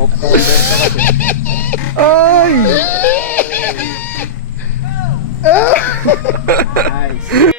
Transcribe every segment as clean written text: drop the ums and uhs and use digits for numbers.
Off-cover ka kasi. Ay! Nice.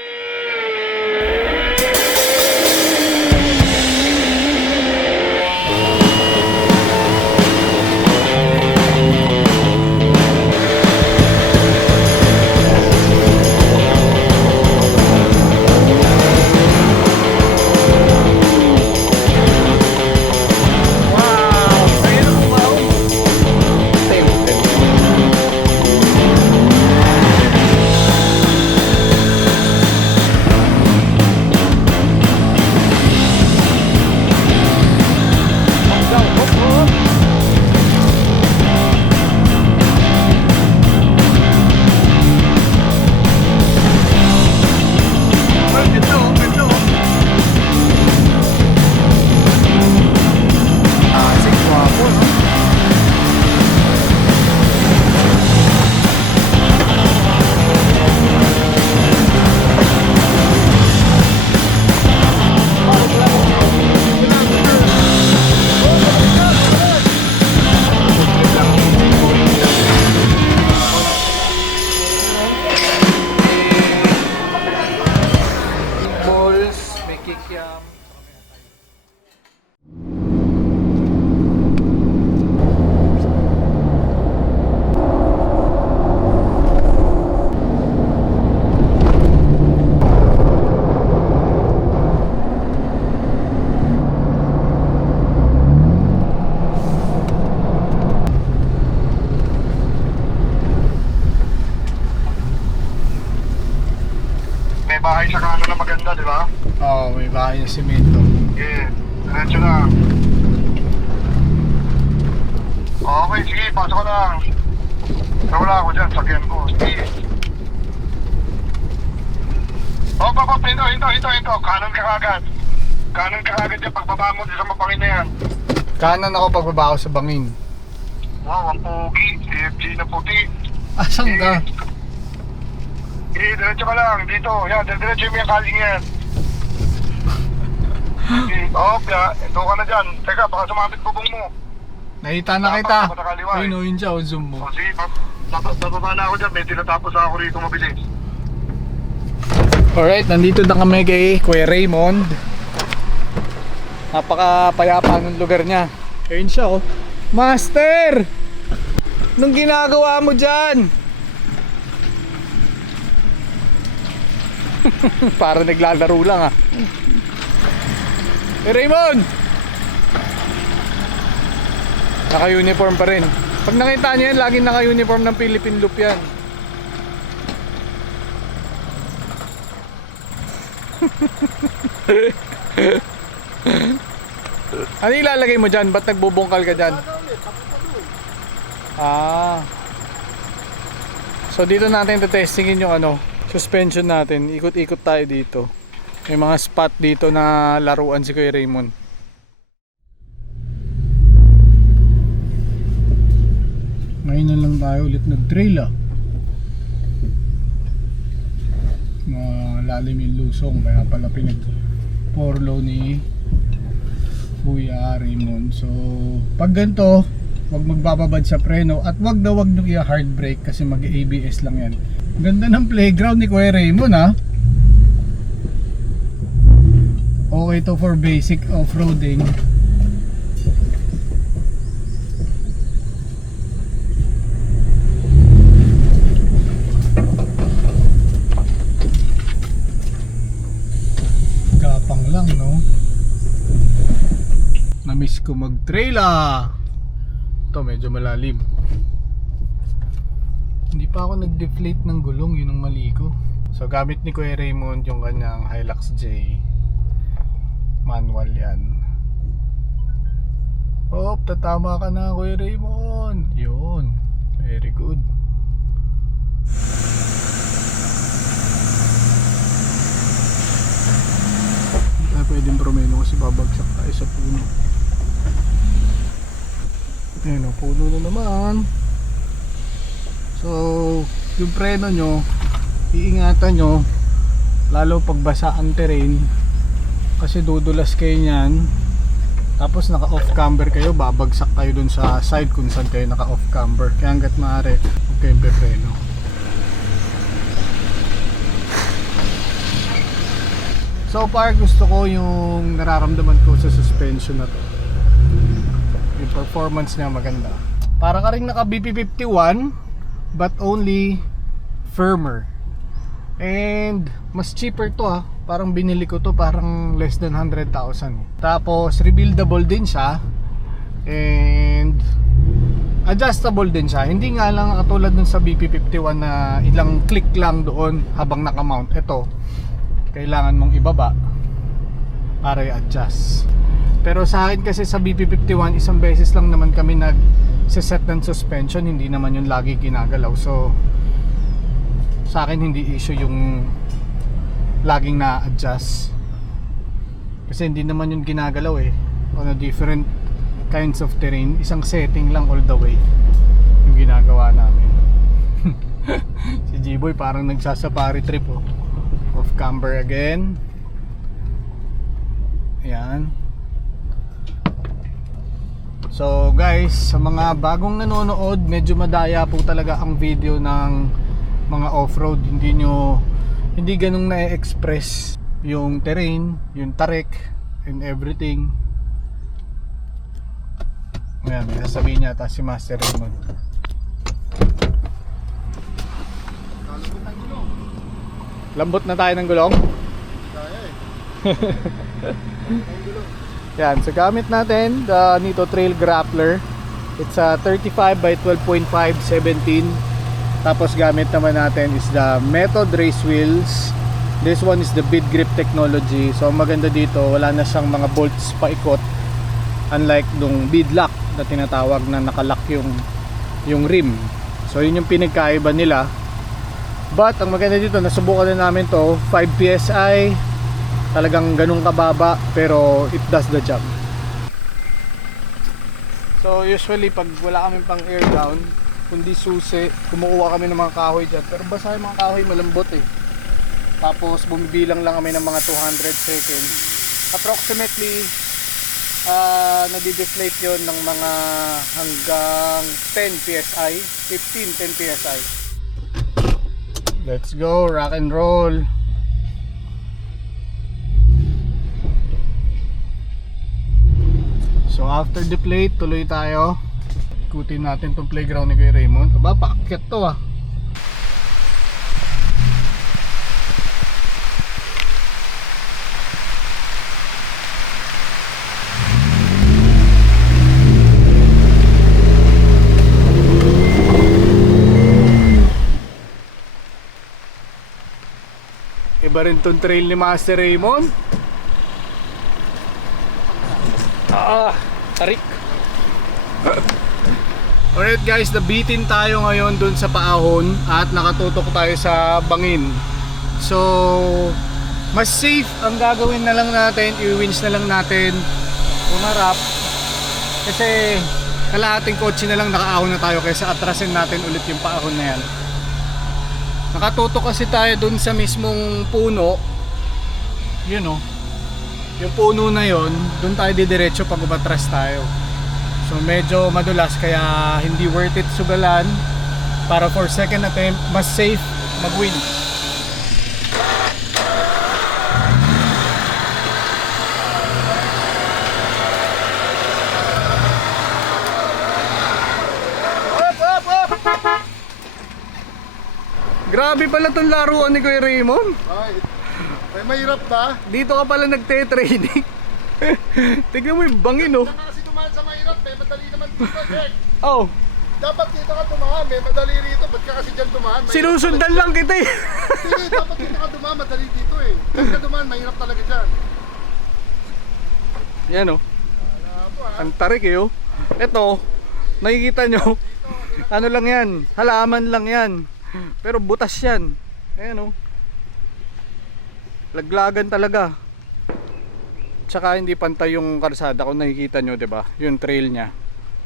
Bahay sa kanan na maganda, di ba? Oo, may bahay na simento. Yeah, diretso lang. Okay, sige, pasok ko lang. Nawala ako dyan, sakyan ko. Sige. Oh, papa, hinto. Kanan ka kagad. Kanan ka kagad dyan, pagbaba mo sa mapangin na yan. Kanan ako pagbaba ko sa bangin. Wow, ang pogi. CFG na puti. Asan ka? Eh, diretso ka lang, dito. Yan, diretso mo yung kaling yan. Oh, ito ka na dyan. Teka, baka sumabit bubong mo. Nakita na kita. Dapat nakaliwa eh. Ayun o, yun siya o, zoom mo. O sige, bababa na ako dyan. May tinatapos ako rito mabilis. Alright, nandito na kami kay Kuya Raymond. Napakapayapa ng lugar niya. Ayun siya oh. Master! Anong ginagawa mo dyan? Para naglalaro lang ah. Hey Raymond! Naka-uniform pa rin. Pag nakita niyo yan, laging naka-uniform ng Philippine Loop yan. Ano ilalagay mo dyan? Ba't nagbubungkal ka dyan? Ah. So dito natin testingin yung ano, suspension natin. Ikot-ikot tayo dito. May mga spot dito na laruan si Kuya Raymond. Ngayon na lang tayo ulit nag-trail ah. Malalim yung lusong, kaya pala pinag-forlow ni Kuya Raymond. So pag ganito, wag magbababad sa preno at wag na wag nyo i-hard brake kasi mag-ABS lang yan. Ganda ng playground ni Kuya Raymond ha. Okay to for basic off-roading. Gapang lang no. Na-miss ko mag-trail ah. Ito medyo malalim. Hindi pa ako nag-deflate ng gulong, yun ang mali ko. So gamit ni Kuya Raymond yung kanyang Hilux J. Manual yan. Oh, tatama ka na Kuya Raymond. Yun. Very good. Hindi tayo pwedeng promeno kasi babagsak tayo sa puno. Ayun o, puno na naman. So, yung preno nyo, iingatan nyo, lalo pag basa ang terrain, kasi dudulas kayo nyan Tapos naka off camber kayo, babagsak kayo dun sa side kung saan kayo naka off camber. Kaya hanggat maaari, huwag kayong pepreno. So far gusto ko yung nararamdaman ko sa suspension na to. Yung performance niya maganda. Para ka rin naka BP51 but only firmer. And mas cheaper to Parang binili ko to parang less than 100,000. Tapos rebuildable din siya. And adjustable din siya. Hindi nga lang katulad dun sa BP51 na ilang click lang doon habang naka-mount. Ito, kailangan mong ibaba para i-adjust. Pero sa akin kasi sa BP51, isang beses lang naman kami nag-set ng suspension. Hindi naman yun lagi ginagalaw. So sa akin hindi issue yung laging na-adjust. Kasi hindi naman yun ginagalaw on a different kinds of terrain. Isang setting lang all the way yung ginagawa namin. Si G-Boy parang nagsasafari trip off camber again. Ayan. So guys, sa mga bagong nanonood, medyo madaya po talaga ang video ng mga off-road. Hindi ganung na-express yung terrain, yung tarik and everything. Ayan, may sasabihin niya si Master Raymond. Lambot na tayo ng gulong? Yan, so gamit natin the Nito Trail Grappler. It's a 35 by 12.5 17. Tapos gamit naman natin is the Method Race Wheels. This one is the bead grip technology. So maganda dito, wala na siyang mga bolts paikot. Unlike nung bead lock na tinatawag na nakalock yung rim. So yun yung pinagkaiba nila. But ang maganda dito, nasubukan na namin to, 5 PSI, talagang ganun kababa, pero it does the job. So usually pag wala kami pang air down, kundi susi, kumukuha kami ng mga kahoy dyan. Pero basta yung mga kahoy malambot Tapos bumibilang lang kami ng mga 200 seconds. Approximately nadi-deflate yon ng mga hanggang 10 PSI, 10 PSI. Let's go, rock and roll. So after deflate, tuloy tayo. Ikutin natin tong playground ni Kuya Raymond. Aba, paakyat to Iba rin tong trail ni Master Raymond. Tarik. Alright guys, nabitin tayo ngayon dun sa paahon at nakatutok tayo sa bangin. So mas safe ang gagawin na lang natin, i-winch na lang natin umarap. Kasi kalahating kotse na lang nakaahon na tayo kaysa atrasin natin ulit yung paahon na yan. Nakatutok kasi tayo dun sa mismong puno. Yun yung puno na yon, dun tayo didiretso pag umatras tayo. So medyo madulas kaya hindi worth it sugalan. Para for second attempt, mas safe mag-win. Grabe pala itong laruan ni Kuya Raymond. Ay, mahirap ba? Dito ka pala nagte-training. Tignan mo yung bangin Kasi tumahan sa mahirap, madali naman dito, Jack. Dapat dito ka tumahan, madali rito. Ba't ka kasi dyan tumahan? Sinusundan lang kita Hindi, dapat dito ka tumahan, madali dito Dyan ka tumahan, mahirap talaga dyan. Yan ang tarik Ito, nakikita nyo. Ano lang yan, halaman lang yan. Pero butas yan. Ayan laglagan talaga. Tsaka hindi pantay yung kalsada kung nakikita nyo, diba? Yung trail nya.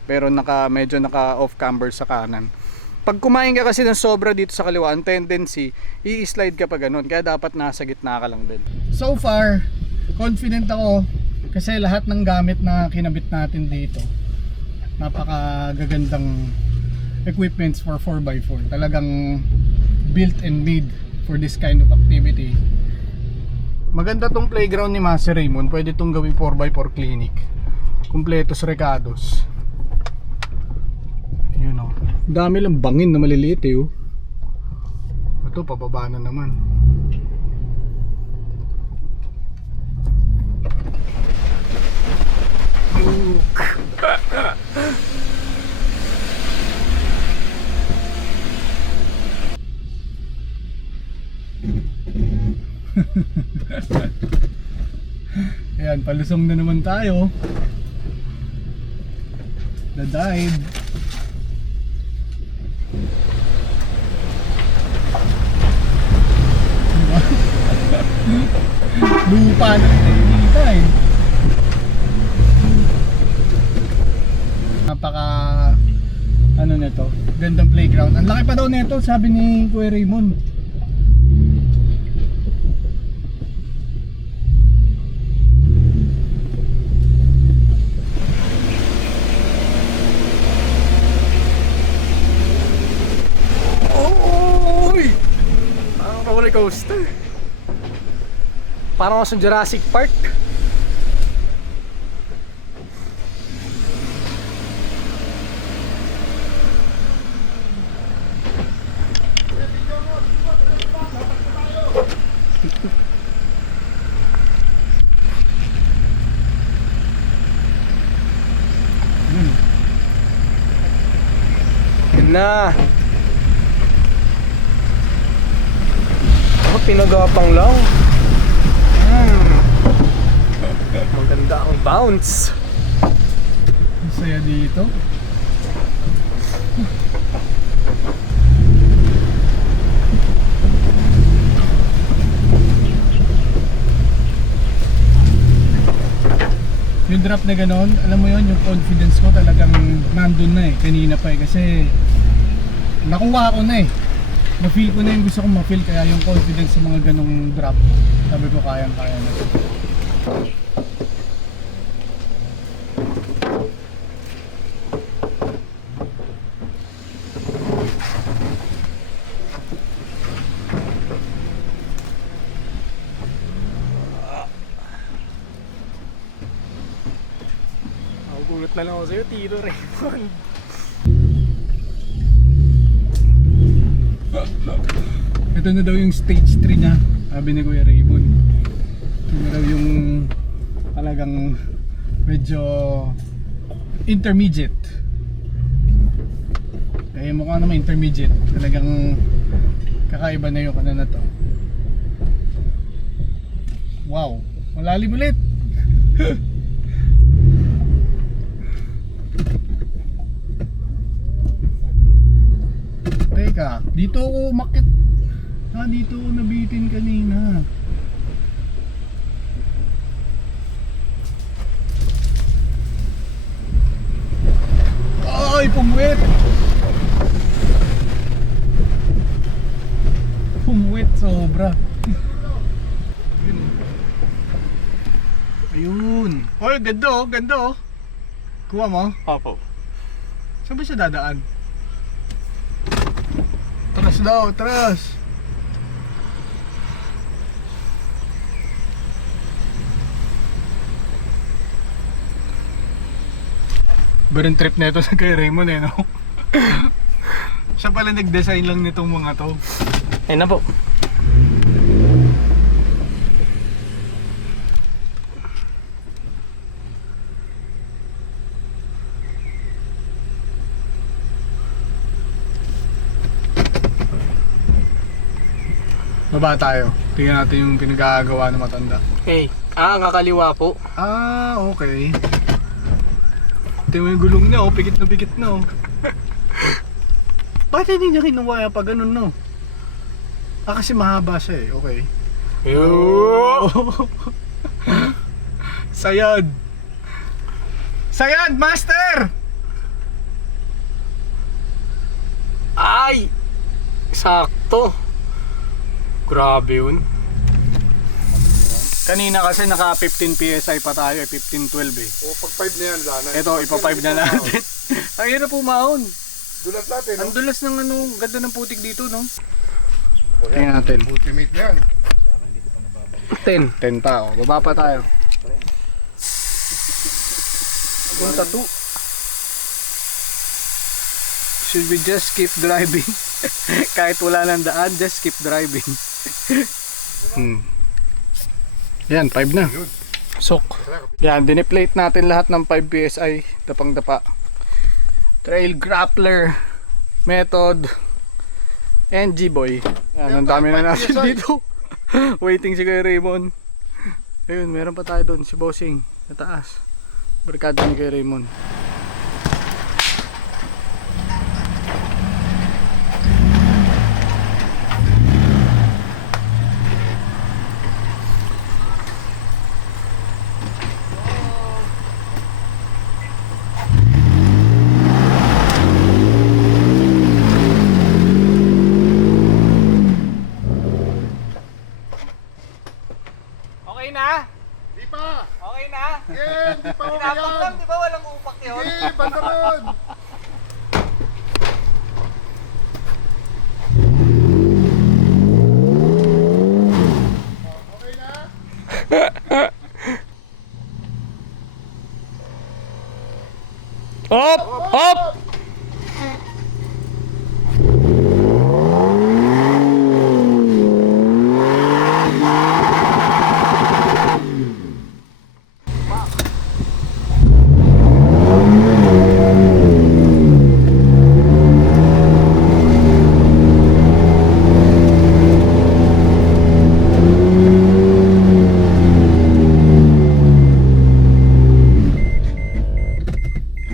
Pero medyo naka off camber sa kanan. Pag kumain ka kasi ng sobra dito sa kaliwa, ang tendency i-slide ka pa ganun. Kaya dapat nasa gitna ka lang din. So far, confident ako Kasi lahat ng gamit na kinabit natin dito, napakagagandang equipments for 4x4. Talagang built and made for this kind of activity. Maganda tong playground ni Master Raymond. Pwede tong gawing 4x4 clinic. Kumpletos recados. Yun o. Dami lang bangin na maliliit eh oh. Ito pababa na naman. Ayan, palusong na naman tayo. The dive. Lupa na nakikita eh. Napaka ano nito, gandang playground. Ang laki pa daw nito, sabi ni Kuya Raymond. Uy! Parang roller coaster. Parang sa Jurassic Park. Yun na. Pinagapang lang. Maganda ang bounce. Ang saya dito. Yung drop na ganon, alam mo yun, yung confidence ko talagang nandun na eh. Kanina pa eh, kasi nakuha ko na eh. Na-feel ko na yung gusto kong ma-feel, kaya yung confidence sa mga ganong drop, sabi ko kayang-kaya na. Gulat na lang ako sa'yo, Tito Raymond. Ito na daw yung stage 3 niya, sabi ni Kuya Raymond. Ito na daw yung talagang medyo intermediate. Kaya mukha naman intermediate, talagang kakaiba na yung ano na to. Wow, malalim ulit. Teka, dito ako umakyat. Dito ako nabitin kanina. Ay, pumuwit! Pumuwit sobra. Ayun. Hoy, ganda oh, ganda oh. Kuha mo? Opo. Saan ba siya dadaan? Tras daw, tras. Barang trip na ito sa kay Raymond eh, no? Siya pala nag-design lang nitong mga to. Ayun na po. Baba tayo. Tingnan natin yung pinagagawa ng matanda. Hey, kakaliwa po. Ah, okay. Tingnan mo yung gulong niya, oh. Pikit na, oh. Bakit hindi niya kinuha pa ganun, no? Ah, kasi mahaba siya, eh. Okay. Yo! Sayad! Sayad, master! Ay! Sakto. Grabe yun. Kanina kasi naka 15 PSI pa tayo, 15-12 eh. O pag 5 na yan, lana. Ito, ipa-5 na natin. Ang hirap pumahon. Dulas natin, no? Ang dulas ng ano, ganda ng putik dito, no? Tingnan natin. Ultimate na yan. 10 pa, oh. Baba pa tayo. Punta 2. Should we just keep driving? Kahit wala nang daan, just keep driving. Yan, 5 na. Sok. Yan, diniplate natin lahat ng 5 PSI. Dapang-dapa. Trail grappler method and G-Boy. Yan, ang dami na natin dito. Waiting si Kuya Raymond. Ayun, meron pa tayo doon, si Bossing sa taas. Barkada ni Kuya Raymond. Okay na? Di pa! Okay na? Yeah, di pa okay Tinapag lang, yan! di ba walang upak yun? Sige, banda ron! Okay na? Up! Up!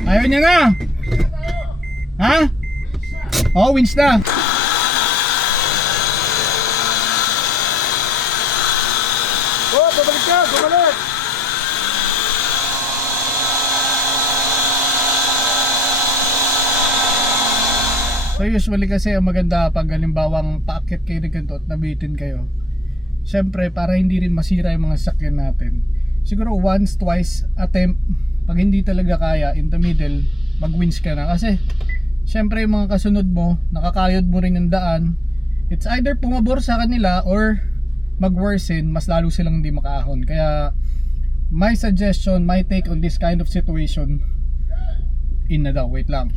Ayaw niya na! Ha? Oh, wins na! Oh, babalik ka! Babalik! So usually kasi ang maganda pag halimbawang paakyat kayo ng ganito at nabitin kayo, syempre para hindi rin masira yung mga sakyan natin, siguro once, twice attempt. Pag hindi talaga kaya, in the middle, mag-wins ka na. Kasi syempre yung mga kasunod mo, nakakayod mo rin yung daan, it's either pumabor sa kanila or mag-worsen, mas lalo silang hindi makaahon. Kaya my suggestion, my take on this kind of situation, in na daw, wait lang.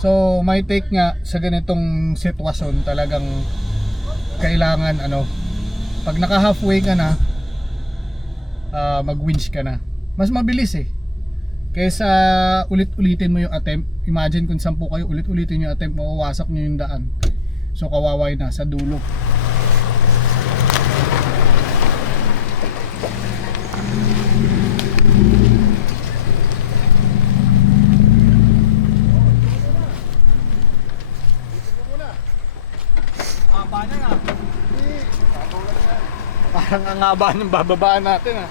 So my take nga sa ganitong sitwasyon, talagang kailangan ano, pag naka halfway ka na, mag-winch ka na. Mas mabilis eh. Kaysa ulit-ulitin mo yung attempt. Imagine kung 10 kayo, ulit-ulitin yung attempt, mawawasak nyo yung daan. So kawaway na sa dulo. Haba na nga. Parang ang haba ng bababaan natin ah.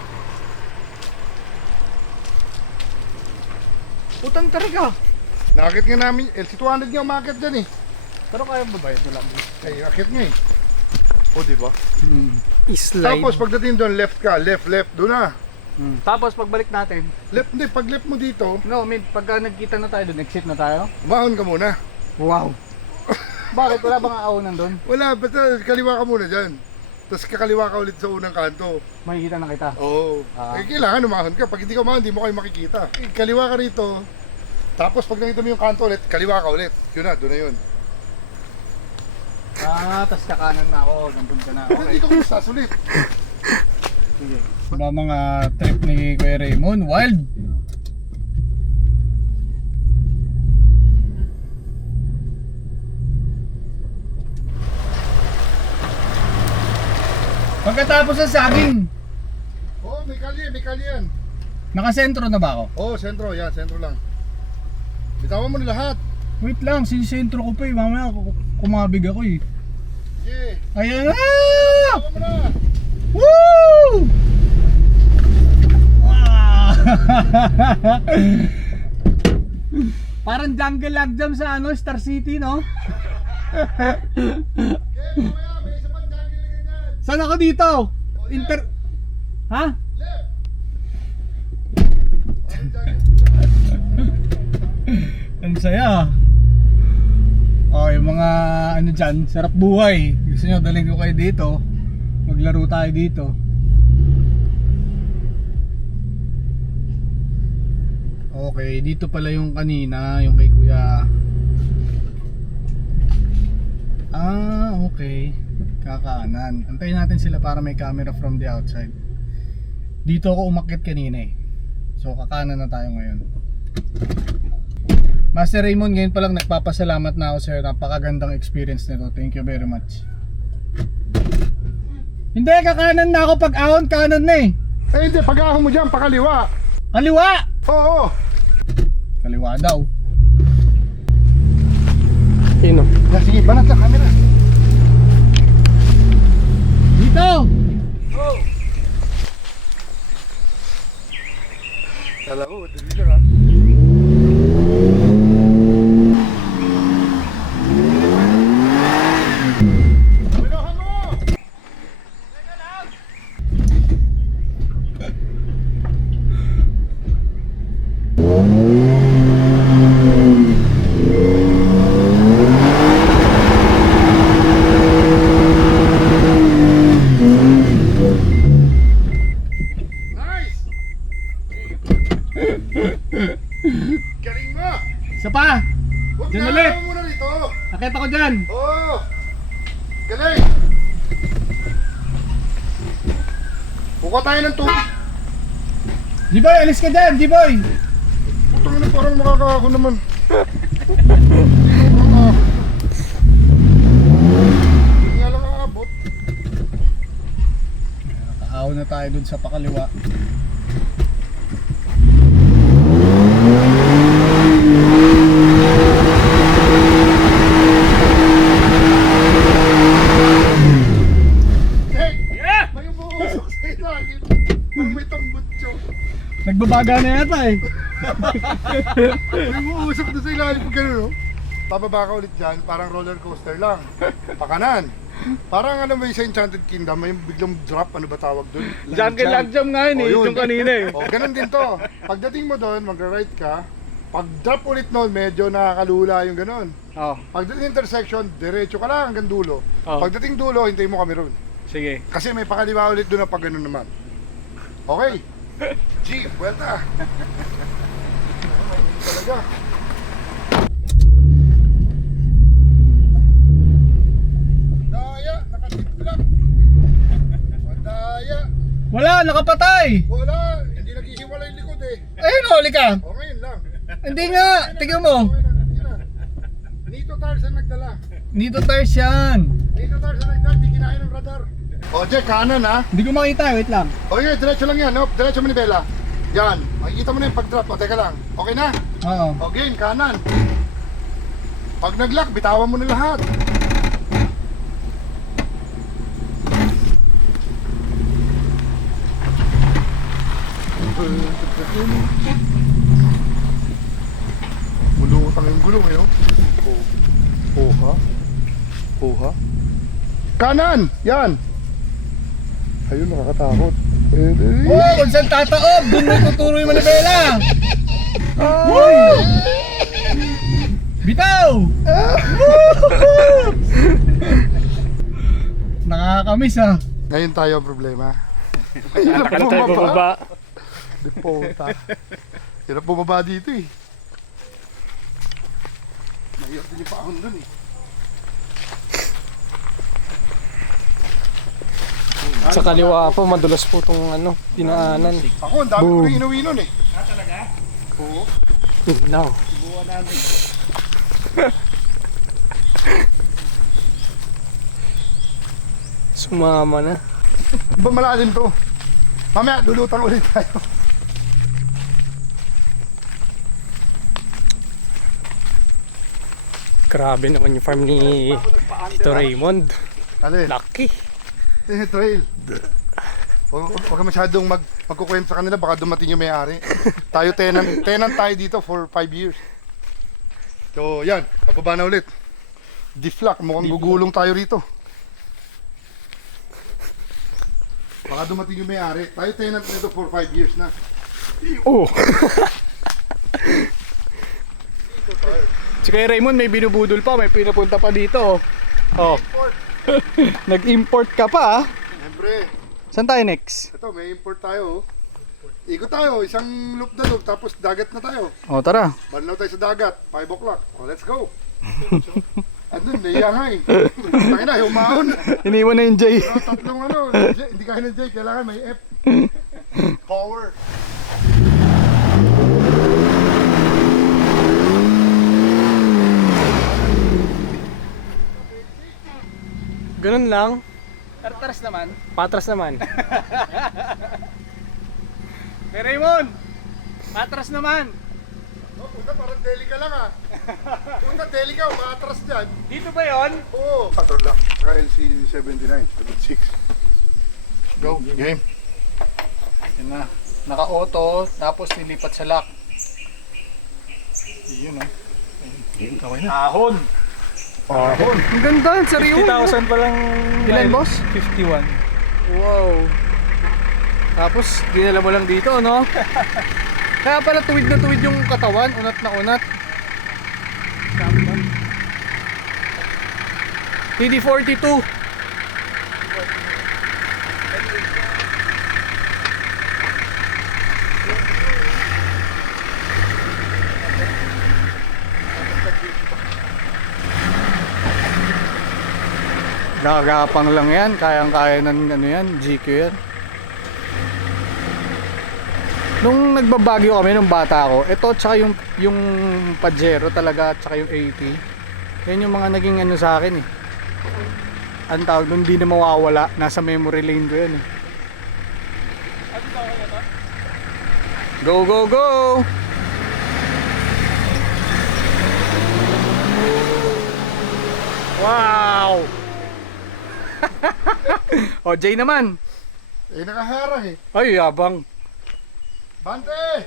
Putang talaga. Nakakit nga namin, LC200 nga umakit dyan eh. Pero kaya mo ba ito lang? Ay, akit nga eh. O, diba? Slide. Tapos pagdating doon, left ka, left, doon na. Tapos pagbalik natin, Left, hindi, pag left mo dito, no, pagka nagkita na tayo doon, exit na tayo. umahon ka muna. Wow. Bakit? Wala bang aawonan doon? Wala, basta kaliwa ka muna dyan. Tapos kakaliwa ka ulit sa unang kanto. Makikita na kita. Oo. Ah. Eh, kailangan umahon ka. Pag hindi ka umahon, hindi mo kayo makikita. Eh, kaliwa ka rito. Tapos pag nakita mo yung kanto ulit, kaliwa ka ulit. Yun na, doon na yun. Tas kakanan na ako, nandun ka na. Okay. Dito ko start ulit. Sige. Mga trip ni Kuya Raymond, wild! Pagkatapos sa saging, Oo, may kali yan. nakasentro na ba ako? Oo, sentro, yan, sentro lang. Bitawan mo na lahat. Wait lang, sinisentro ko pa eh. Mamaya kumabig ako eh. Yeah. Ayan na! Tama mo na. Woo! Wow! Parang jungle lag jam sa ano, Star City, no? Okay, mamaya, may isa pang jungle na ganyan. Saan ako dito? Ha? Left. Parang jungle. Ang saya. Okay, mga ano dyan, sarap buhay. Gusto nyo, daling ko kayo dito. Maglaro tayo dito. Okay, dito pala yung kanina, yung kay kuya. Ah, okay. Kakaanan. Antayin natin sila para may camera from the outside. Dito ako umakyat kanina eh. So kakanan na tayo ngayon. Master Raymond, ngayon pa lang nagpapasalamat na ako sir. Napakagandang experience nito. Thank you very much. Hindi, kakanan na ako. Pag ahon, kanan na eh. Eh hindi, pag-ahon mo dyan, pakaliwa. Kaliwa! Oo. Kaliwa daw. Sino? Yeah, sige, banat sa camera. Dito! Kala ko, dito na. Bilohan mo! Nice! Galing mo! Isa pa! Huwag Diyan na, ulit. mo muna dito. Akit ako dyan! Oo! Galing! Buka tayo ng tubig. G-Boy, alis ka dyan! G-Boy! Putang ina, parang makakaako naman. Hindi nga lang aabot. Nakaaw na tayo dun sa pakaliwa. Hey! May umuusok sa ilalim. Pag may tambutso. Nagbabaga na yata eh. May umuusok na sa ilalim pag gano'n, no? Pababa ka ulit dyan, parang roller coaster lang. Pakanan. Parang ano ba yung sa Enchanted Kingdom, may biglang drop, ano ba tawag doon? Jungle lag jam nga yun eh, Oh, yun. yung kanina eh. O, ganun din to. Pagdating mo doon, magra-right ka. Pag drop ulit noon, medyo nakakalula yung ganun. Oh, Pagdating intersection, diretso ka lang hanggang dulo. Oh. Pagdating dulo, hintayin mo kami ron. sige. Kasi may pakaliwa ulit doon na pag ganun naman. Okay. G, buwelta. Talaga. Daya, nakatiplak. Daya. Wala, nakapatay! Wala, hindi naghihiwalay yung likod eh. Ayun, huli ka! O ngayon lang. Hindi nga, tignan mo. Okay na, sige na. Nito Tarzan nagdala. Dito tires yan. Nito Tarzan nagdala, di kinain ng radar. O, Jack, kanan ha. Hindi ko makita, wait lang. Okay, diretso lang yan, no? Diretso manibela. Yan, makikita mo na yung pag-drop. O, teka lang. Okay na? Oo. O, game, kanan. Pag nag-lock, bitawan mo na lahat. Mulutang yung gulong, eh, no? Oha. Oha. Kanan! Yan! Ayun, nakakatakot. Oh, kung saan tataob, dun mo tuturo yung manibela. Woo! Bitaw! Nakakamiss ah. Ngayon tayo ang problema. Hirap bumaba. Di puta. Hirap bumaba dito eh. Mahirap din yung paahon dun eh. Sa kaliwa po, madulas po itong ano, dinaanan. Ako, ang dami ko rin inuwi nun eh. No. Sumama na. Ba malalim to? Mamaya, lulutang ulit tayo. Grabe naman yung farm ni Tito Raymond. Alin? Lucky. Trail. Huwag ka masyadong magkukwento sa kanila, baka dumating yung may-ari. Tayo tenant tayo dito for 5 years. So yan, pababa na ulit. Deflak, mukhang gugulong tayo rito. Baka dumating yung may-ari. Tayo tenant nito for 5 years na. Oh. Si kay Raymond may binubudol pa, may pinapunta pa dito. Oh. Nag-import ka pa ah. Siyempre, Saan tayo next? ito may import tayo. Ikot tayo, isang loop na loop, tapos dagat na tayo. Oh, tara. Banlaw tayo sa dagat, 5 o'clock. Oh, let's go. Andun, naiya nga eh. Tayo na, humaon. Iniwan na yung Jay. Tatlong hindi kaya ng J, kailangan may F. Power. Ganun lang. Tartaras naman. Patras naman. Kay Raymond! Patras naman! Oh, puta, parang deli ka lang ah. Puta, deli ka, umatras dyan. Dito ba yon? Oo. Control lang. LC79, 76. Go, game. Yan na. Naka-auto, tapos nilipat sa lock. Yun oh. Okay na. Ahon! Ahon. Ang ganda, seryo. 50,000 pa lang. Ilan, boss? 51. Wow. Tapos, dinala mo lang dito, no? Kaya pala tuwid na tuwid yung katawan, unat na unat. TD42. Gagapang lang yan, kayang-kaya ng ano yan, GQ yan. Nung nagbabagyo kami nung bata ako, ito tsaka yung Pajero talaga tsaka yung 80. Yan yung mga naging ano sa akin eh. Ang tawag doon, di na mawawala, nasa memory lane ko yan eh. Go go go! Wow! O Jay naman. Eh, nakaharang eh. Ay, yabang. Bante!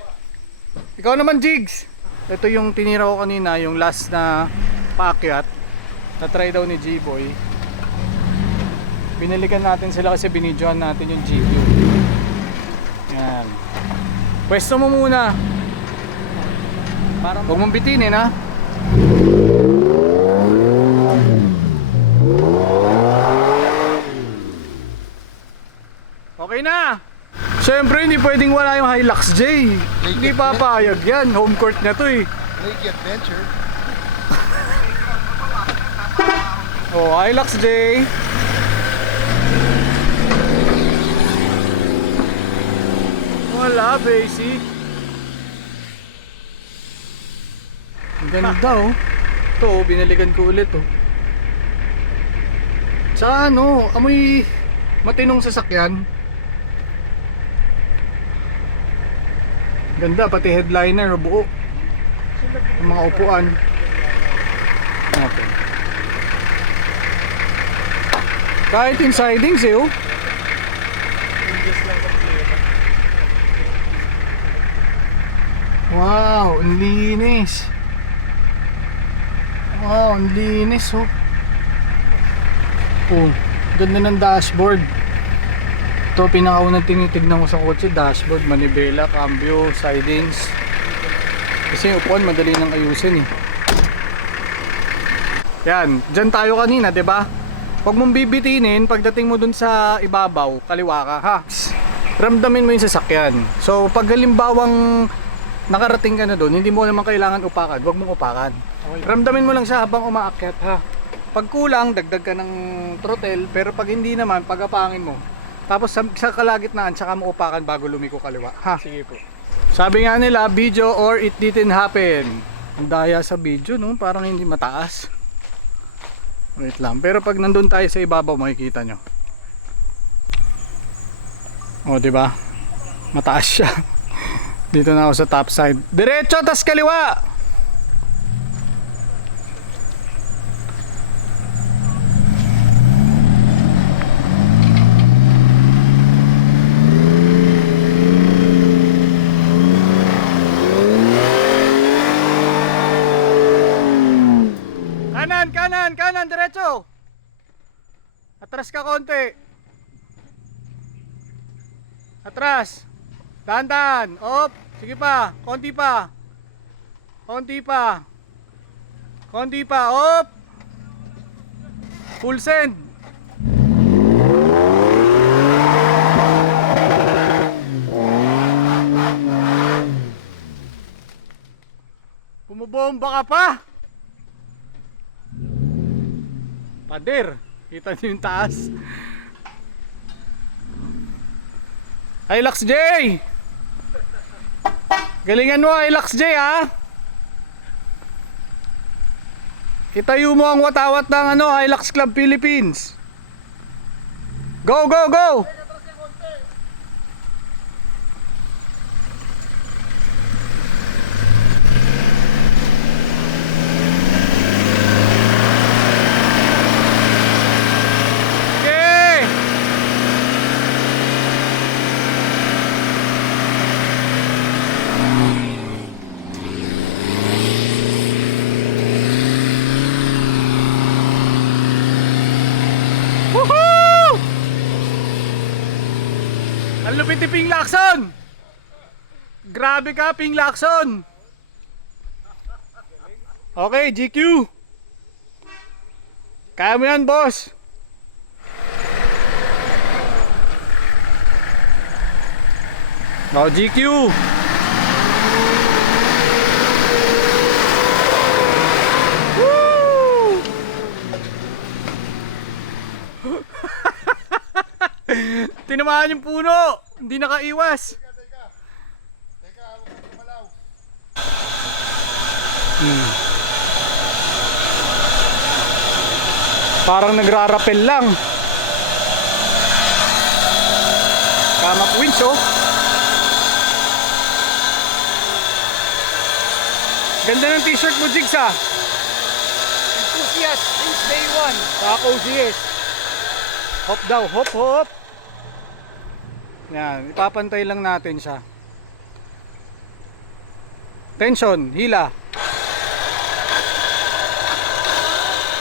Ikaw naman, Jigs. Ito yung tinira ko kanina, yung last na paakyat. Na-try daw ni G-Boy. Binalikan natin sila kasi binidyohan natin yung GQ. Yan. Pwesto mo muna. Huwag mong bitinin ha. Okay na. Siyempre hindi pwedeng wala yung Hilux J. Hindi papayag yan. Home court na to eh. Lake Adventure. Oh, Hilux J. Wala, basic. Ang ganda oh. Ito, binalikan ko ulit oh. Tsaka ano, amoy matinong sasakyan. Ganda, pati headliner buo. Ang mga upuan. Okay. Kahit yung sidings eh oh. Wow, ang linis. Wow, ang linis oh. Oh, ganda ng dashboard. Ito pinakaunang tinitignan ko sa kotse, dashboard, manibela, cambio, sidings. Kasi yung upuan madali nang ayusin eh. Yan, dyan tayo kanina, 'di ba? Huwag mong bibitinin pagdating mo dun sa ibabaw, kaliwa ka ha. Ramdamin mo yung sasakyan. So pag halimbawang nakarating ka na doon, hindi mo naman kailangan upakan, huwag mong upakan. Ramdamin mo lang siya habang umaakyat ha. Pag kulang, dagdag ka ng throttle, pero pag hindi naman, pagapangin mo. Tapos sa kalagitnaan, saka mo upakan bago lumiko kaliwa ha. Sige po. Sabi nga nila, video or it didn't happen. Ang daya sa video no, parang hindi mataas. Wait lang, pero pag nandun tayo sa ibabaw, makikita nyo. O, diba? Mataas siya. Dito na ako sa top side. Diretso, tas kaliwa! ka konti. Atras. Dahan-dahan. Op. Sige pa. Konti pa. Konti pa. Konti pa. Op. Full send. Bumubomba ka pa. Pader. Kita niyo yung taas. Hilux J! Galingan mo Hilux J ha! Itayo mo ang watawat ng Hilux Club Philippines. Go, go, go! Ang lupit ni Ping Lacson! Grabe ka, Ping Lacson! Okay, GQ! Kaya mo yan, boss! Oh, GQ! Woo! Tinamaan yung puno! Hindi nakaiwas! Teka, huwag mo kumalaw. Parang nagrarapel lang. Kama winch oh. Ganda ng t-shirt mo, Jigs ah. Enthusiast since day one. Saka OGS. Hop daw, hop hop. Yan, ipapantay lang natin siya. Tension, hila.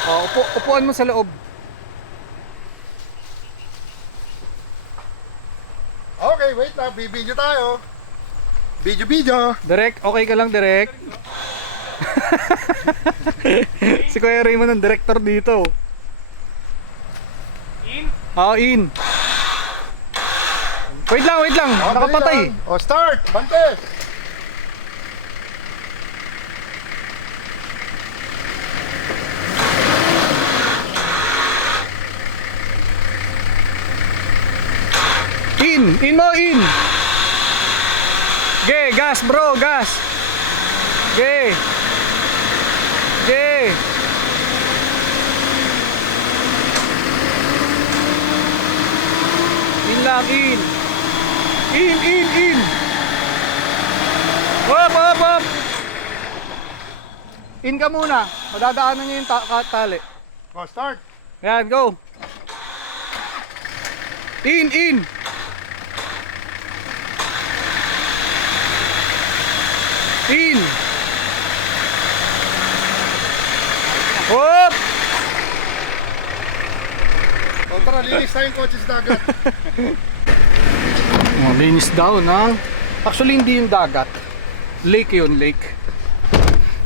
Oh, upuan mo sa loob. Okay, wait lang. Bibidyo tayo. Video. Direk, okay ka lang, Direk? Si Kuya Raymond ang director dito. In? Oo, in. Wait lang. Nakapatay. O, start. Bante. In mo, in. Ge, gas bro, gas. Ge. In lang, in. In. Hop. In ka muna. Madadaanan niya yung tali. O, start. Yan, go. In. In. Hop! O, tara, linis tayong kotse sa dagat. Linis daw na. Actually hindi yung dagat. Lake yun, lake.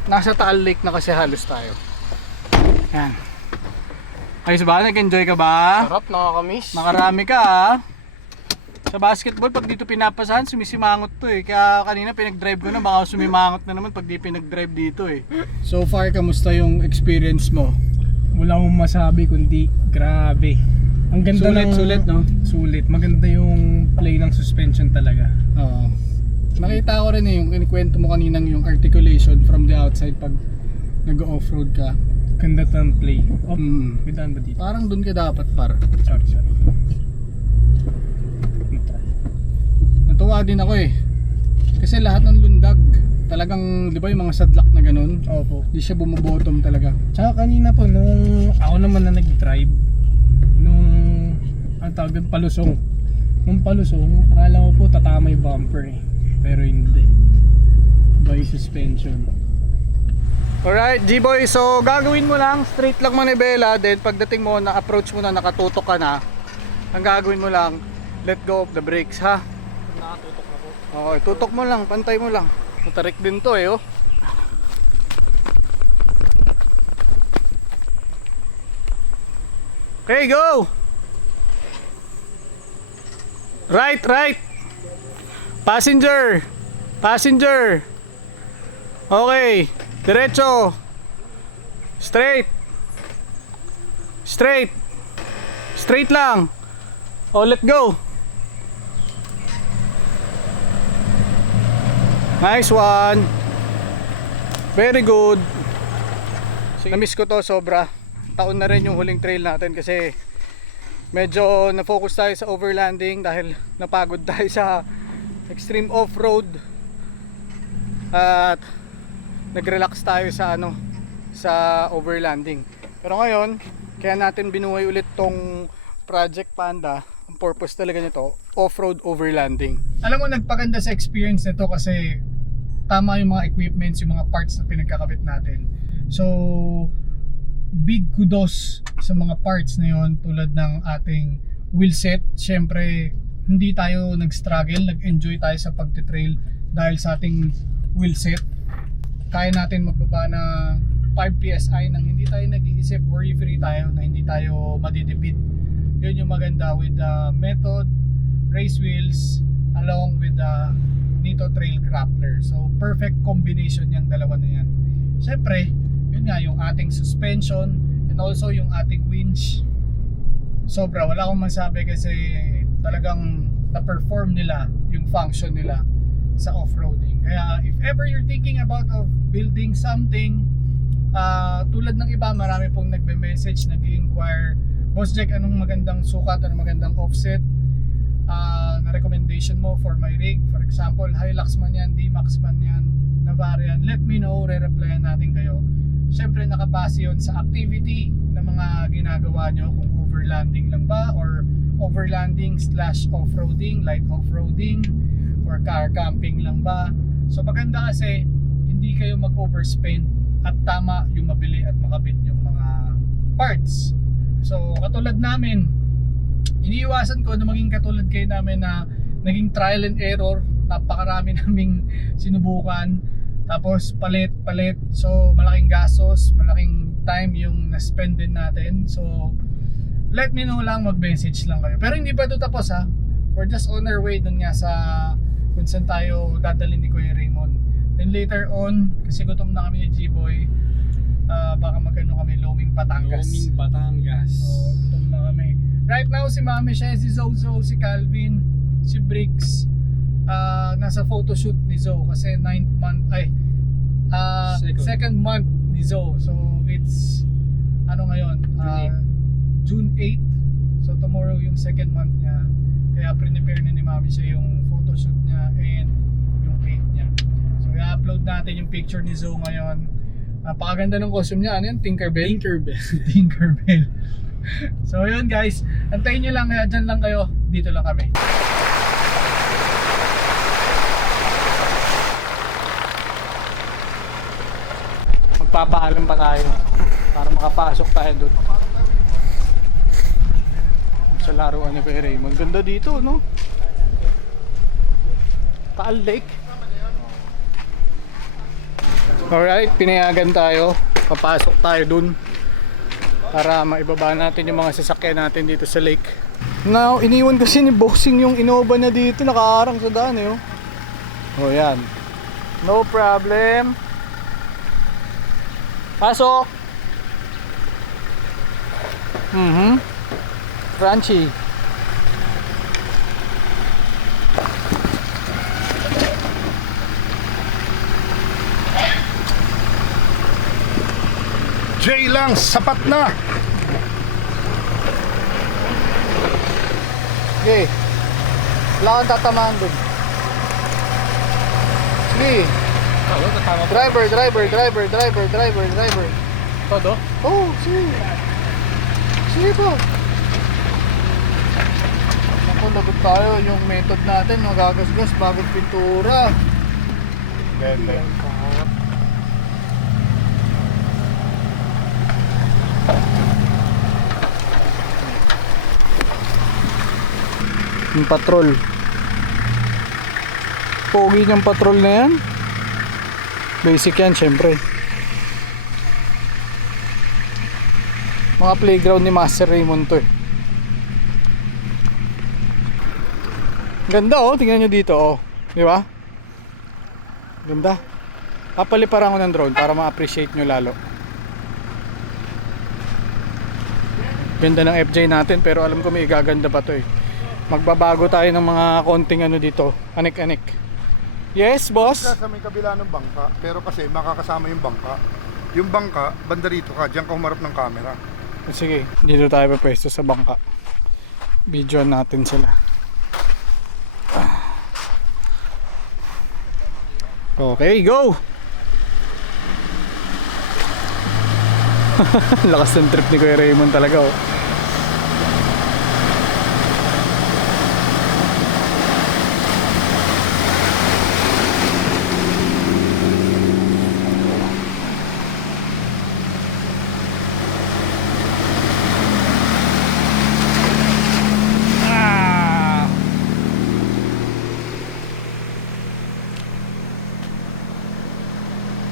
Nasa Taal Lake na kasi halos tayo. Yan. Ayos ba? Nag-enjoy ka ba? Sarap, nakakamiss. Nakarami ka ha. Sa basketball, pag dito pinapasahan, sumisimangot to eh. Kaya kanina pinag-drive ko na, baka sumimangot na naman pag di pinag-drive dito eh. So far, kamusta yung experience mo? Wala akong masabi kundi grabe. Ang ganda Sulit, no? Sulit. Maganda yung play ng suspension talaga. Oo. Nakita ko rin eh, yung kinikwento mo kaninang yung articulation from the outside pag nag-off-road ka. Ganda ng play. Oh, Mm. may daan ba dito? Parang dun ka dapat par. Sorry. Natuwa din ako eh. Kasi lahat ng lundag, talagang, di ba yung mga sadlak na ganun? Opo. Di siya bumabottom talaga. Tsaka kanina po, nung ako naman na nag-drive, nung, ang tawag doon, palusong. Nung palusong, akala ko po tatama yung bumper eh. Pero hindi. By suspension. Alright, G-Boy, so gagawin mo lang, straight lang manibela, then pagdating mo, na-approach mo na, nakatutok ka na, ang gagawin mo lang, let go of the brakes, ha? Nakatutok na po. Okay, tutok mo lang, pantay mo lang. Matarik din to eh, oh. Okay, go! Right, right! Passenger! Passenger! Okay, diretso! Straight! Straight! Straight lang! Oh, let go! Nice one! Very good! Na-miss ko to sobra. Taon na rin yung huling trail natin kasi medyo na-focus tayo sa overlanding dahil napagod tayo sa extreme off-road at nag-relax tayo sa sa overlanding. Pero ngayon, kaya natin binuhay ulit tong Project Panda. Ang purpose talaga nito, off-road overlanding. Alam mo, nagpaganda sa experience nito kasi tama yung mga equipments, yung mga parts na pinagkakabit natin. So, big kudos sa mga parts na yon, tulad ng ating wheelset. Siyempre, hindi tayo nag-struggle, nag-enjoy tayo sa pagtitrail dahil sa ating wheelset. Kaya natin magbaba ng 5 PSI nang hindi tayo nag-iisip, worry-free tayo na hindi tayo madidipid. Yun yung maganda with the Method race wheels along with the Nito Trail Grappler. So perfect combination yung dalawa na yan. Siyempre, yun nga yung ating suspension and also yung ating winch. Sobra, wala akong masabi kasi talagang na-perform nila yung function nila sa off-roading. Kaya if ever you're thinking about of building something, tulad ng iba, marami pong nagbe-message, nag-i-inquire, Boss Jack, anong magandang sukat, anong magandang offset na recommendation mo for my rig? For example, Hilux man yan, D-Max man yan, Navarian, let me know, re-replyan natin kayo. Siyempre nakabase yun sa activity na mga ginagawa nyo, kung overlanding lang ba or overlanding / off-roading, light off-roading or car camping lang ba. So maganda kasi hindi kayo mag-overspend at tama yung mabili at makabit yung mga parts. So katulad namin, iniiwasan ko na maging katulad kayo namin na naging trial and error, napakarami naming sinubukan, tapos palit. So malaking gastos, malaking time yung na-spend din natin. So let me know lang, mag-message lang kayo. Pero hindi pa ito tapos ha. We're just on our way dun nga sa kung saan tayo dadalhin ni Kuya Raymond. Then later on, kasi gutom na kami ni G-Boy, baka magano kami, Loming Batangas. Loming Batangas. So gutom na kami. Right now si Mami siya, si Zozo, si Calvin, si Briggs, nasa photoshoot ni Zoe kasi 9th month, second month ni Zoe. So it's ngayon, June 8. So tomorrow yung second month niya. Kaya prepare na ni Mami siya yung photoshoot niya and yung cake niya. So i-upload natin yung picture ni Zoe ngayon. Napakaganda ng costume niya. Ano yan? Tinkerbell? Tinkerbell. So yun guys, antayin nyo lang, dyan lang kayo, dito lang kami. Magpapaalam pa tayo para makapasok tayo doon sa laruan ni Kuya Raymond. Ganda dito, no? Taal Lake. Alright, pinayagan tayo. Papasok tayo dun para maibaba natin yung mga sasakyan natin dito sa lake. Now, iniwan kasi ni Bossing yung Innova na dito, nakaharang sa daan eh. Oh, yan. No problem. Pasok. Crunchy. J lang, sapat na. Okay. Wala kang tatamaan dun. Sige. Driver. Todo? Oh, sige. Sige po. Naku, lagot tayo. Yung method natin, magagasgas, bagong pintura. Yung patrol. Pogi niyang patrol na yan. Basic yan syempre. Mga playground ni Master Raymond to eh. Ganda oh, tingnan nyo dito oh. Di ba? Ganda. Papaliparan ko ng drone para ma-appreciate nyo lalo. Ganda ng FJ natin pero alam ko may gaganda pa to eh. Magbabago tayo ng mga konting ano dito. Anik-anik. Yes, boss? Sa may kabila ng bangka, pero kasi makakasama yung bangka. Yung bangka, banda rito ka, diyan ka humarap ng camera. Sige, dito tayo pwesto sa bangka. Videoan natin sila. Okay, go! Lakas ng trip ni Kuya Raymond talaga oh.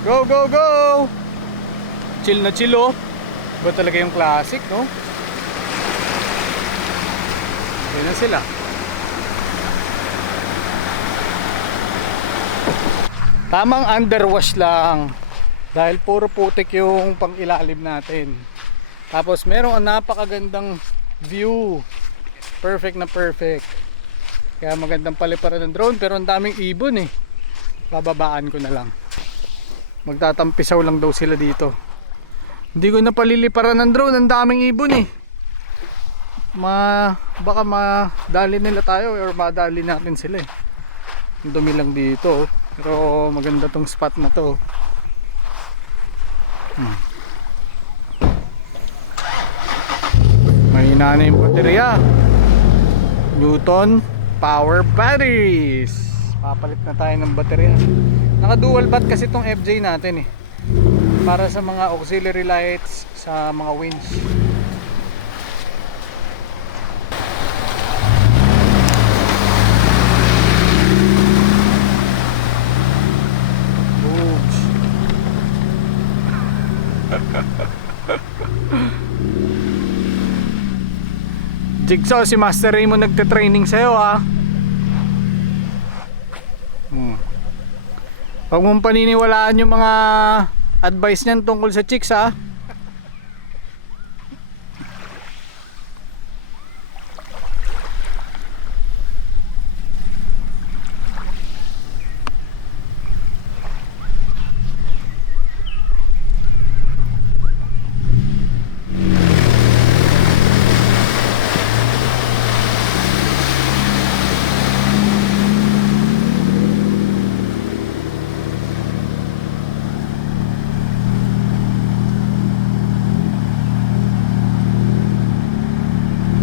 Go, go, go! Chill na chill oh. Ba talaga yung classic, no? Ayan na sila. Tamang underwash lang. Dahil puro putik yung pang-ilalim natin. Tapos merong napakagandang view. Perfect na perfect. Kaya magandang paliparan ng drone. Pero ang daming ibon eh. Bababaan ko na lang. Magtatampisaw lang daw sila dito. Hindi ko na paliliparan ng drone, ang daming ibon eh. Baka madali nila tayo or madali natin sila eh. Ang dumi lang dito. Pero maganda tong spot na to. Mahina na yung baterya. Newton Power Batteries. Papalit na tayo ng baterya. Naka dual bat kasi tong FJ natin eh. Para sa mga auxiliary lights sa mga winch. Oops. Jigsaw, si Master Raymond nagte-training sa'yo ha. Huwag mong paniniwalaan yung mga advice niyan tungkol sa chicks ha.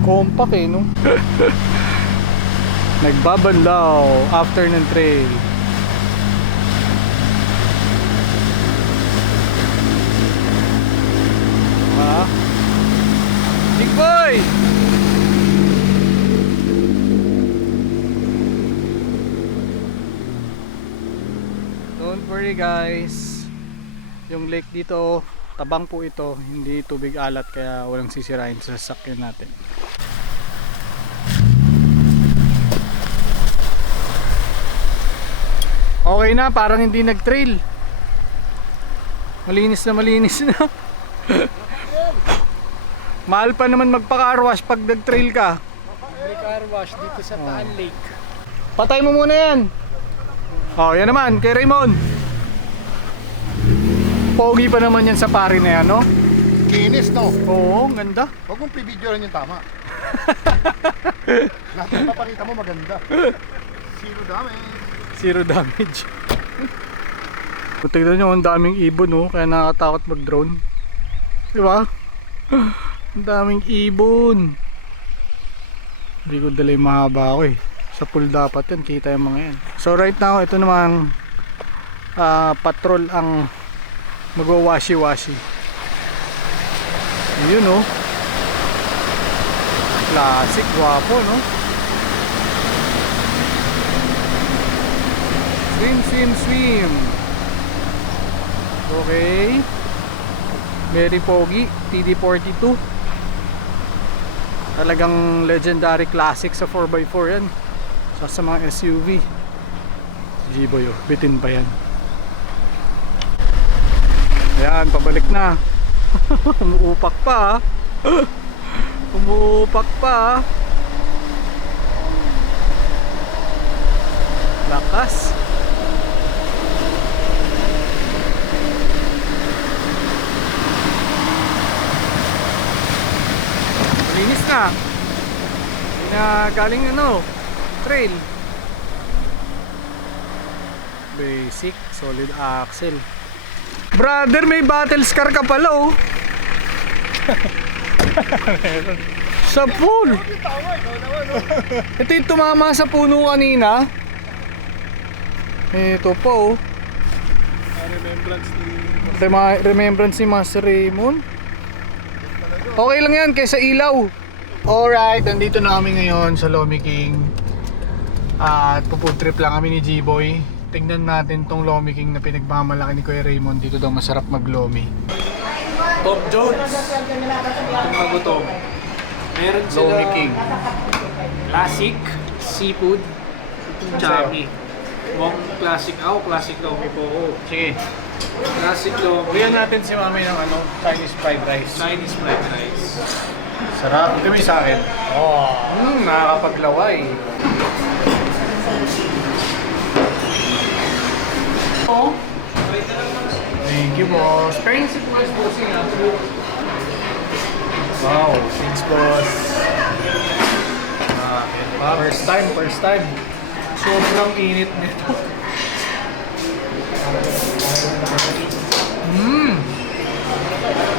Compact eh no. Nagbabanlaw after ng trail. Ha? Big boy! Don't worry guys. Yung lake dito tabang po ito, hindi tubig alat kaya walang sisirain sa sasakyan natin. Okay na, parang hindi nag-trail. Malinis na. Mahal pa naman magpa-car wash pag nag-trail ka. May car wash dito sa Taan Lake. Patay mo muna yan. Oh, yan naman, kay Raymond. Pogi pa naman yan sa pari na yan, no? Kinis, no? Oo, ang ganda. Huwag mong pibidyoan yung tama. Lahat ng papakita mo maganda. Zero damage. Zero damage. Tignan nyo, ang daming ibon, no? Kaya nakakatakot mag-drone. Diba? Ang daming ibon. Hindi ko dala yung mahaba ako eh. Sa pool dapat yan, kita yung mga yan. So right now, ito naman patrol ang magwawashi-washi. Yun, no? Classic, guwapo, no? Swim, swim, swim. Okay. Very pogi. TD42. Talagang legendary classic sa 4x4 yan. Sa mga SUV. G-Boy, oh. Bitin pa yan. Ayan, pabalik na. Umuupak pa. Umuupak pa. Lakas. Linis na. Galing ano, trail. Basic, solid axle. Brother, may battle scar ka pala oh. Sa pool. Ito yung tumama sa puno kanina. Ito po oh. Remembrance ni Master Raymond. Okay lang yan kaysa ilaw. Alright, nandito na kami ngayon sa Lomi King. At pupu trip lang kami ni G-Boy. Tingnan natin tong Lomi King na pinagmamalaki ni Kuya Raymond. Dito daw masarap mag-Lomi. Bob Jones. Itong magutom. Meron sila Lomi King. classic seafood. Itong chami. Wong classic ako, classic Lomi po ako. Sige. Classic Lomi. Bigyan natin si Mami ng ano, Chinese fried rice. Chinese fried rice. Sarap. Ito may sa akin. Oh, nakakapaglaway. Oh. Thank you, boss. Thanks, boss. Wow, thanks, boss. First time. Sobrang init nito.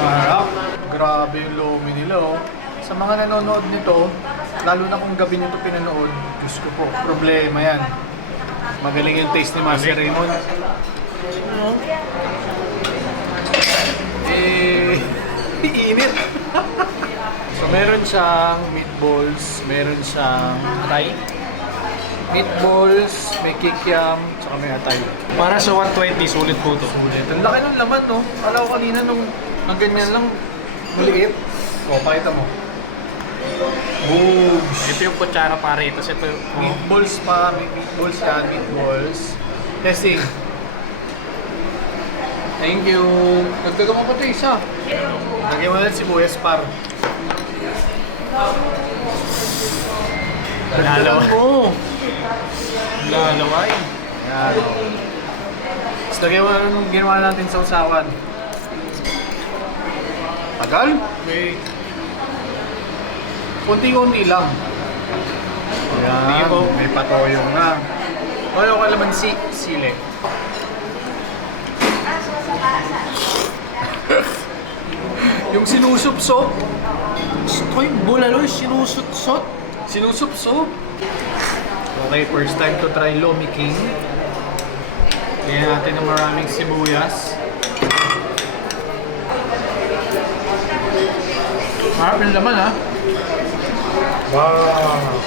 Harap. Grabe yung Lomi nila, oh. Sa mga nanonood nito, lalo na kung gabi nyo ito pinanood, Diyos ko po, problema yan. Magaling yung taste ni Master Raymond. Init. So meron siyang meatballs, meron siyang atay. Meatballs, may kikiam, tsaka may atay. Para sa 120, sulit po ito. Sulit. Ang laki ng laman, no? Alam ko kanina nung ang ganyan lang, maliit. O, pakita mo. Boobs! Ito yung kutsara pare. Tapos ito yung Meatballs pa, may meatballs yan, meatballs. Testing. Thank you. Nagdagang ako ito isa. Lagyan mo lang sibuyas par. Lalawa. mo. lalaway. Yan. Tapos lagyan mo lang nung ginawa natin sa usawan. Tagal? May Kunti-kunti lang. Ayan, may patoyong na. Wala ko laman sili. Yung sinusupsop. Hoy, bulalo, sinusot-sot. Sinusupsop. Okay, first time to try Lomi King. Lagyan natin ng maraming sibuyas. Harap yung laman ha. Wow!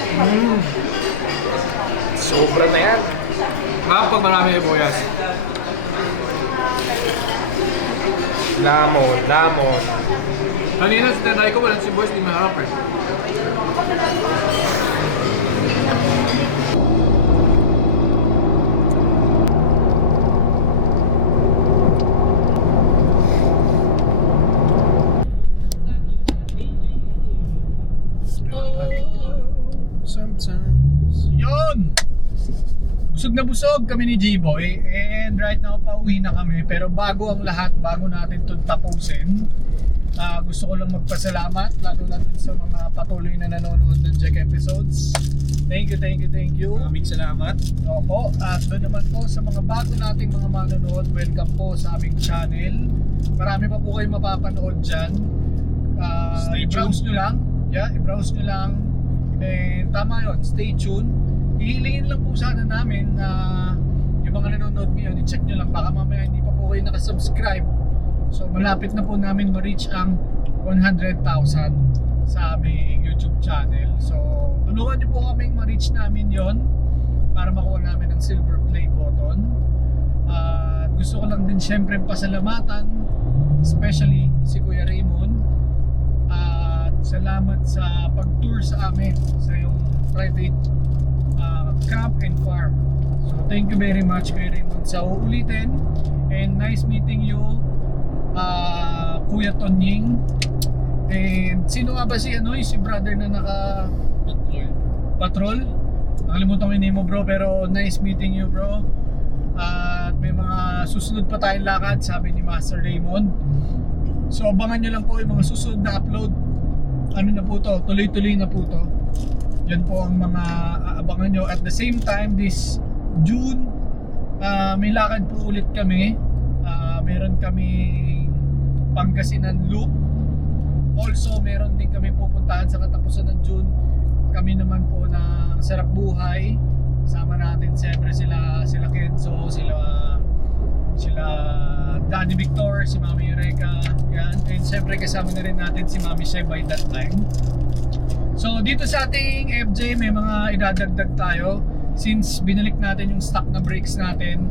Sobra na yan. Harap pag maraming sibuyas. Lamon. Kanina sinanay ko walang sibuyas, di maharap eh. Sometimes. Yun! Busog na busog kami ni G-Boy and right now pauwi na kami pero bago ang lahat, bago natin ito tapusin, gusto ko lang magpasalamat lalo na dun sa mga patuloy na nanonood ng Jack episodes. Thank you. Maraming salamat. Opo, at doon naman po sa mga bago nating mga manonood, welcome po sa aming channel. Marami pa po kayong mapapanood dyan. I-browse nyo lang. I-browse nyo lang. And tama yun, stay tuned. Ihilingin lang po sana namin na yung mga nanonood ngayon, i-check nyo lang. Baka mamaya hindi pa po kayo nakasubscribe. So malapit na po namin ma-reach ang 100,000 sa aming YouTube channel. So tulungan nyo po kaming ma-reach namin yon. para makuha namin ang silver play button. At gusto ko lang din syempre pasalamatan especially si Kuya Raymond at salamat sa pag-tour sa amin sa yung private camp and farm. So thank you very much Kuya Raymond sa uulitin, and nice meeting you Kuya Tonying. And sino nga ba si si brother na naka patrol? Nakalimutan ko yung name mo bro, pero nice meeting you bro. At may mga susunod pa tayong lakad sabi ni Master Raymond. So abangan nyo lang po yung mga susunod na upload. Ano na po to, tuloy-tuloy na po to. Yan po ang mga aabangan nyo. At the same time, this June, may lakad po ulit kami. Meron kami Pangasinan Loop. Also, meron din kami pupuntahan sa katapusan ng June. Kami naman po ng Sarap Buhay. Sama natin siyempre sila Kenzo, sila Danny Victor, si Mami Eureka, yan. And siyempre kasama na rin natin si Mami Shai by that time. So dito sa ating FJ may mga idadagdag tayo. Since binalik natin yung stock na brakes natin,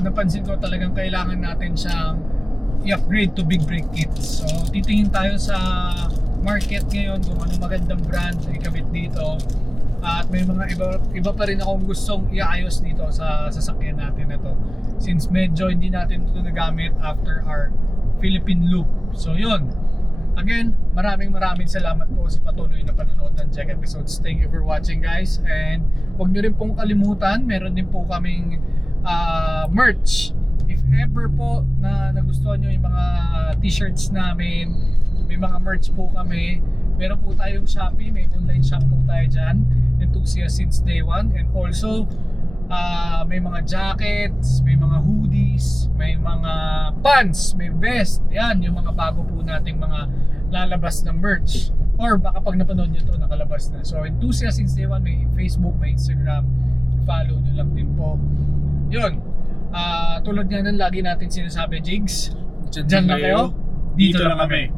napansin ko talagang kailangan natin siyang i-upgrade to big brake kits. So titingin tayo sa market ngayon kung ano magandang brand na ikabit dito. At may mga iba pa rin akong gustong iayos dito sa sasakyan natin na to, since medyo hindi natin ito nagamit after our Philippine Loop. So yun, again, maraming salamat po sa patuloy na panonood ng Jack episodes. Thank you for watching guys, and huwag nyo rin pong kalimutan, meron din po kaming merch. If ever po na nagustuhan nyo yung mga t-shirts namin, may mga merch po kami. Meron po tayong Shopee, may online shop po tayo dyan, Enthusiast since day one. And also may mga jackets, may mga hoodies, may mga pants, may vest. Yan yung mga bago po nating mga lalabas na merch, or baka pag napanood nyo to nakalabas na. So Enthusiast since day one, may Facebook, may Instagram, follow nyo lang din po. Yun, tulad nga ng lagi natin sinasabi, Jigs, dyan lang kayo, dito lang kami.